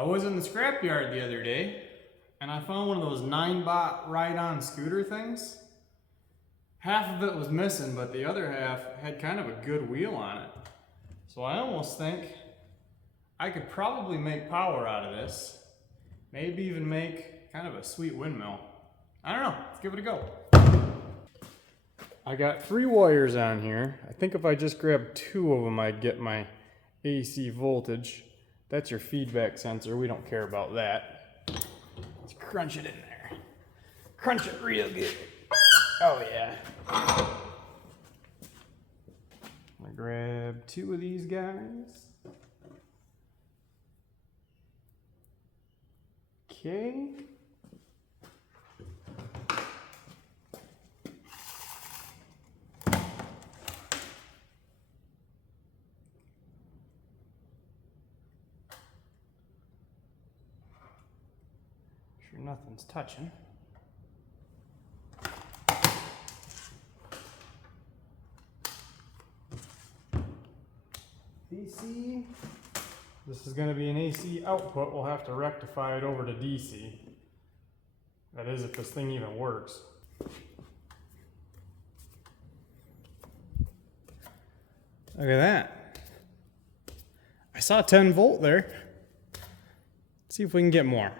I was in the scrapyard the other day and I found one of those 9-bot ride-on scooter things. Half of it was missing, but the other half had kind of a good wheel on it. So I almost think I could probably make power out of this. Maybe even make kind of a sweet windmill. I don't know, let's give it a go. I got 3 wires on here. I think if I just grab 2 of them, I'd get my AC voltage. That's your feedback sensor, we don't care about that. Let's crunch it in there. Crunch it real good. Oh yeah. I'm gonna grab 2 of these guys. Okay. Sure nothing's touching. DC. This is going to be an AC output. We'll have to rectify it over to DC. That is, if this thing even works. Look at that. I saw 10 volt there. Let's see if we can get more.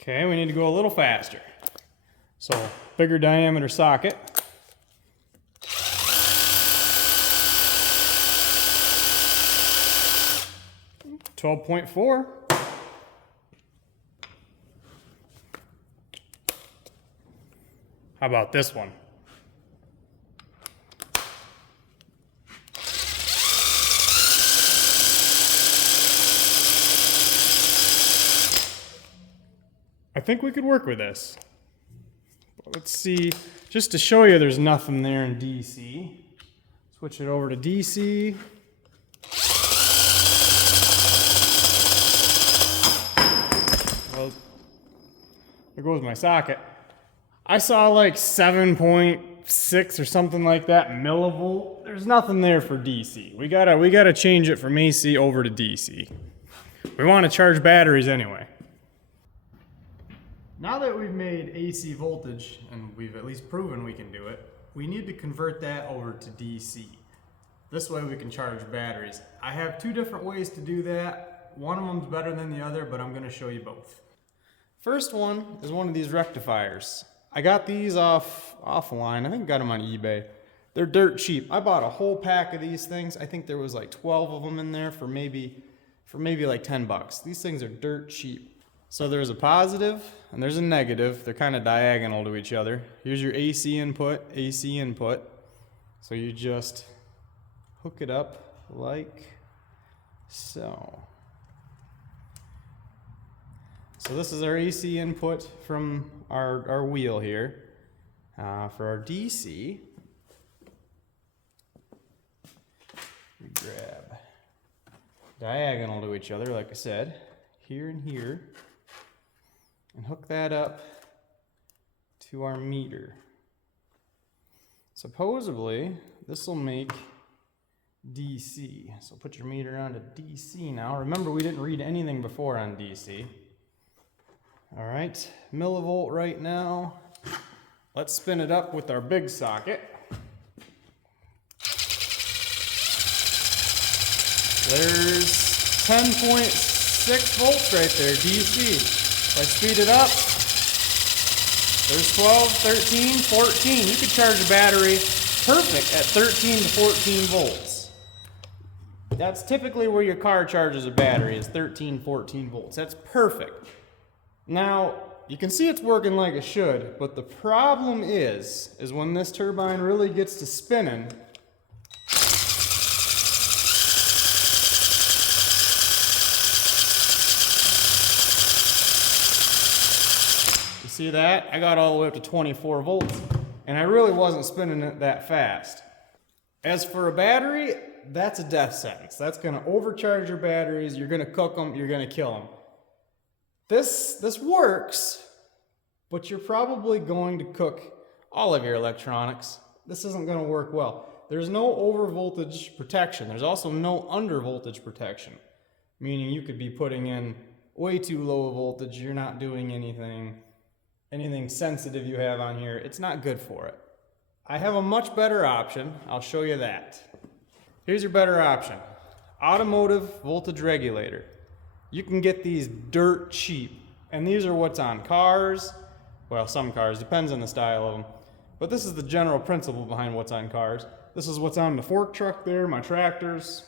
Okay, we need to go a little faster. So, bigger diameter socket. $12.4. How about this one? I think we could work with this. Let's see, just to show you there's nothing there in DC. Switch it over to DC. Well, there goes my socket. I saw like 7.6 or something like that millivolt. There's nothing there for DC. We gotta change it from AC over to DC. We want to charge batteries anyway. Now that we've made AC voltage, and we've at least proven we can do it, we need to convert that over to DC. This way we can charge batteries. I have 2 different ways to do that. One of them's better than the other, but I'm going to show you both. First one is one of these rectifiers. I got these offline. I think I got them on eBay. They're dirt cheap. I bought a whole pack of these things. I think there was like 12 of them in there for maybe like 10 bucks. These things are dirt cheap. So there's a positive and there's a negative. They're kind of diagonal to each other. Here's your AC input, AC input. So you just hook it up like so. So this is our AC input from our wheel here. For our DC, we grab diagonal to each other, like I said, here and here. And hook that up to our meter. Supposedly, this will make DC. So put your meter on to DC now. Remember, we didn't read anything before on DC. All right, millivolt right now. Let's spin it up with our big socket. There's 10.6 volts right there, DC. If I speed it up, there's 12, 13, 14. You could charge a battery perfect at 13 to 14 volts. That's typically where your car charges a battery, is 13, 14 volts. That's perfect. Now, you can see it's working like it should, but the problem is when this turbine really gets to spinning, see that? I got all the way up to 24 volts, and I really wasn't spinning it that fast. As for a battery, that's a death sentence. That's going to overcharge your batteries. You're going to cook them. You're going to kill them. This works, but you're probably going to cook all of your electronics, this isn't going to work well. There's no over voltage protection. There's also no under voltage protection, meaning you could be putting in way too low voltage. You're not doing anything sensitive you have on here. It's not good for it. I have a much better option. I'll show you that. Here's your better option. Automotive voltage regulator. You can get these dirt cheap, and these are what's on cars. Well, some cars, depends on the style of them. But this is the general principle behind what's on cars. This is what's on the fork truck there, my tractors.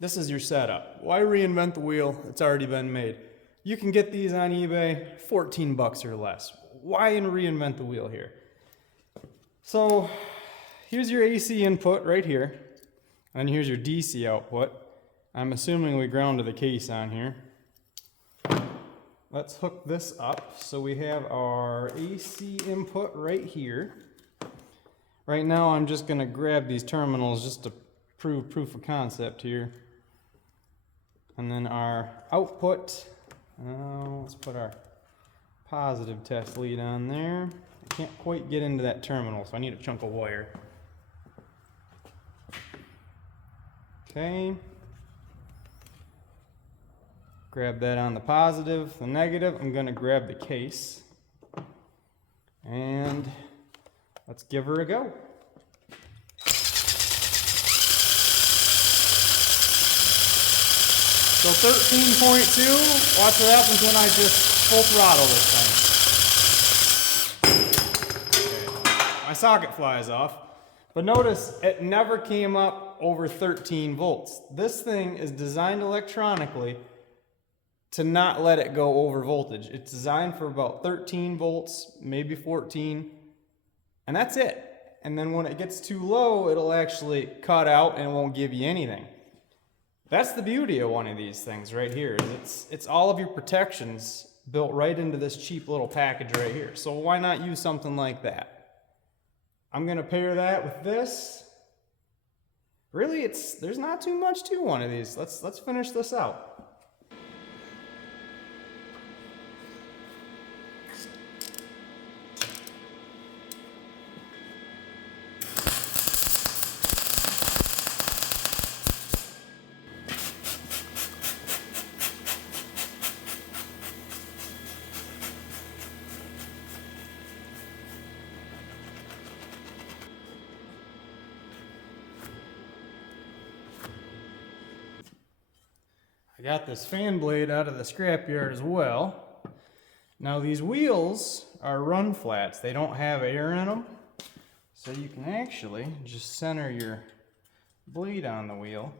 This is your setup. Why reinvent the wheel? It's already been made. You can get these on eBay, 14 bucks or less. Why reinvent the wheel here? So here's your AC input right here, and here's your DC output. I'm assuming we ground to the case on here. Let's hook this up. So we have our AC input right here. Right now I'm just going to grab these terminals just to prove proof of concept here. And then our output, let's put our positive test lead on there. I can't quite get into that terminal, so I need a chunk of wire. Okay. Grab that on the positive. The negative, I'm going to grab the case. And let's give her a go. So 13.2, watch what happens when I just full throttle this thing. Okay. My socket flies off. But notice, it never came up over 13 volts. This thing is designed electronically to not let it go over voltage. It's designed for about 13 volts, maybe 14, and that's it. And then when it gets too low, it'll actually cut out and it won't give you anything. That's the beauty of one of these things right here. It's all of your protections built right into this cheap little package right here. So why not use something like that? I'm gonna pair that with this. Really, there's not too much to one of these. Let's finish this out. I got this fan blade out of the scrapyard as well. Now these wheels are run flats. They don't have air in them. So you can actually just center your blade on the wheel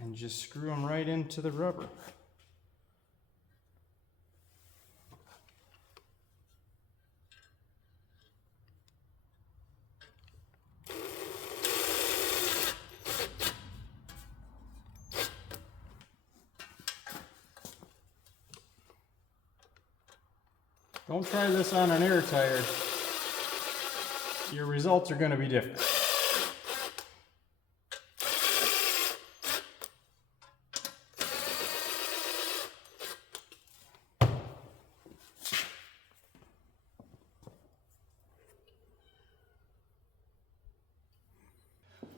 and just screw them right into the rubber. Don't try this on an air tire. Your results are going to be different.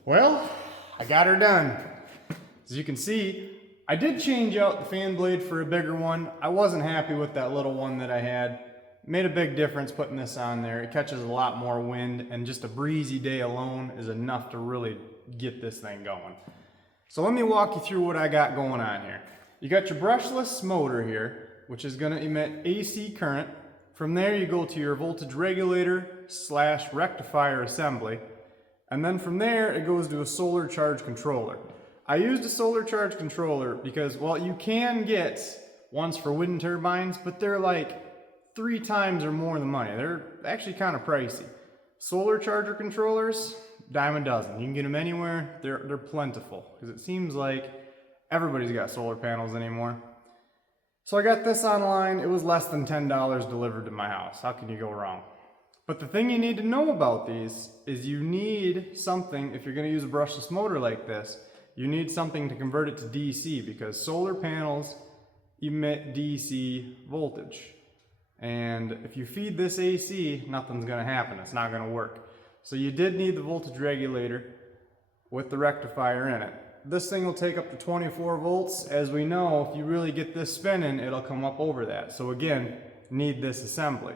Well, I got her done. As you can see, I did change out the fan blade for a bigger one. I wasn't happy with that little one that I had. Made a big difference putting this on there. It catches a lot more wind, and just a breezy day alone is enough to really get this thing going. So let me walk you through what I got going on here. You got your brushless motor here, which is going to emit AC current. From there you go to your voltage regulator / rectifier assembly, and then from there it goes to a solar charge controller. I used a solar charge controller because, well, you can get ones for wind turbines, but they're like 3 times or more the money. They're actually kind of pricey. Solar charger controllers, dime a dozen. You can get them anywhere. They're plentiful because it seems like everybody's got solar panels anymore. So I got this online. It was less than $10 delivered to my house. How can you go wrong? But the thing you need to know about these is you need something, if you're going to use a brushless motor like this, you need something to convert it to DC, because solar panels emit DC voltage. And if you feed this AC, nothing's gonna happen. It's not gonna work. So you did need the voltage regulator with the rectifier in it. This thing will take up to 24 volts. As we know, if you really get this spinning, it'll come up over that. So again, need this assembly.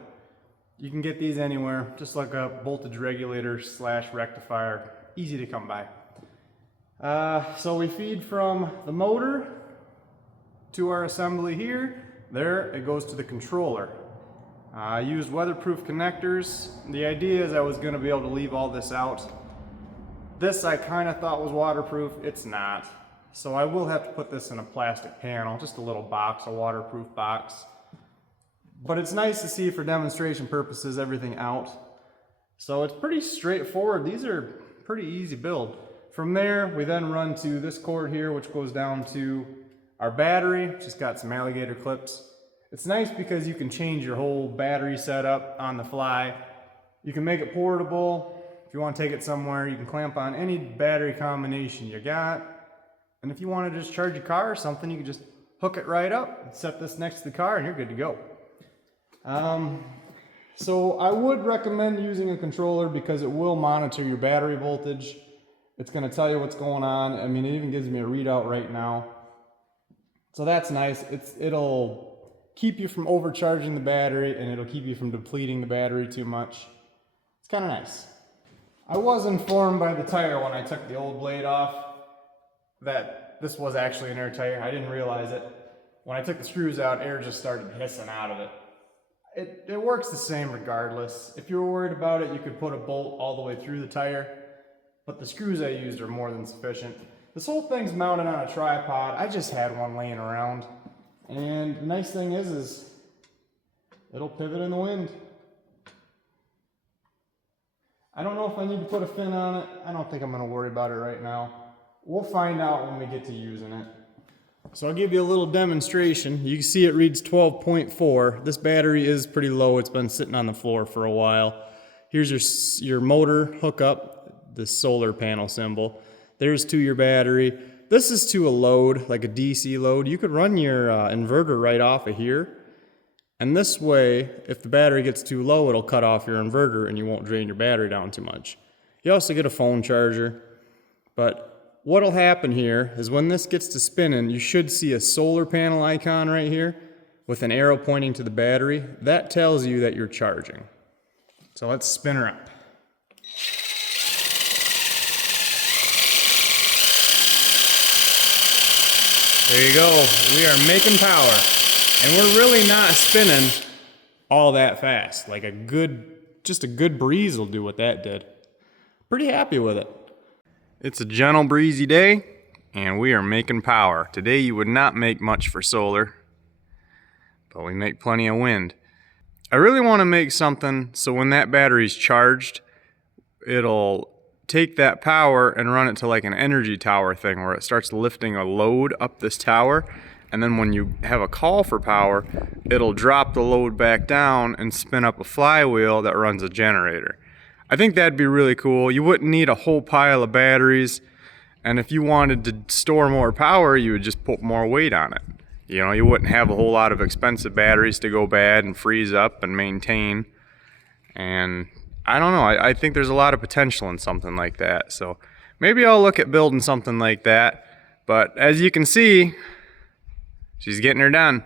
You can get these anywhere, just like a voltage regulator / rectifier, easy to come by. So we feed from the motor to our assembly here. There, it goes to the controller. I used weatherproof connectors. The idea is I was going to be able to leave all this out. This I kind of thought was waterproof. It's not. So I will have to put this in a plastic panel, just a little box, a waterproof box. But it's nice to see for demonstration purposes everything out. So it's pretty straightforward. These are pretty easy build. From there, we then run to this cord here, which goes down to our battery. Just got some alligator clips. It's nice because you can change your whole battery setup on the fly. You can make it portable. If you want to take it somewhere, you can clamp on any battery combination you got. And if you want to just charge your car or something, you can just hook it right up, set this next to the car, and you're good to go. So I would recommend using a controller because it will monitor your battery voltage. It's going to tell you what's going on. I mean, it even gives me a readout right now. So that's nice. It'll keep you from overcharging the battery, and it'll keep you from depleting the battery too much. It's kind of nice. I was informed by the tire when I took the old blade off that this was actually an air tire. I didn't realize it. When I took the screws out, air just started hissing out of it. It works the same regardless. If you were worried about it, you could put a bolt all the way through the tire, but the screws I used are more than sufficient. This whole thing's mounted on a tripod. I just had one laying around. And the nice thing is it'll pivot in the wind. I don't know if I need to put a fin on it. I don't think I'm gonna worry about it right now. We'll find out when we get to using it. So I'll give you a little demonstration. You can see it reads 12.4. This battery is pretty low. It's been sitting on the floor for a while. Here's your motor hookup, the solar panel symbol. There's to your battery. This is to a load, like a DC load. You could run your inverter right off of here. And this way, if the battery gets too low, it'll cut off your inverter and you won't drain your battery down too much. You also get a phone charger. But what'll happen here is when this gets to spinning, you should see a solar panel icon right here with an arrow pointing to the battery. That tells you that you're charging. So let's spin her up. There you go. We are making power. And we're really not spinning all that fast. Like just a good breeze will do what that did. Pretty happy with it. It's a gentle breezy day and we are making power. Today you would not make much for solar, but we make plenty of wind. I really want to make something so when that battery's charged, it'll take that power and run it to like an energy tower thing where it starts lifting a load up this tower, and then when you have a call for power, it'll drop the load back down and spin up a flywheel that runs a generator. I think that'd be really cool. You wouldn't need a whole pile of batteries, and if you wanted to store more power, you would just put more weight on it. You know, you wouldn't have a whole lot of expensive batteries to go bad and freeze up and maintain. And I don't know, I think there's a lot of potential in something like that. So maybe I'll look at building something like that. But as you can see, she's getting her done.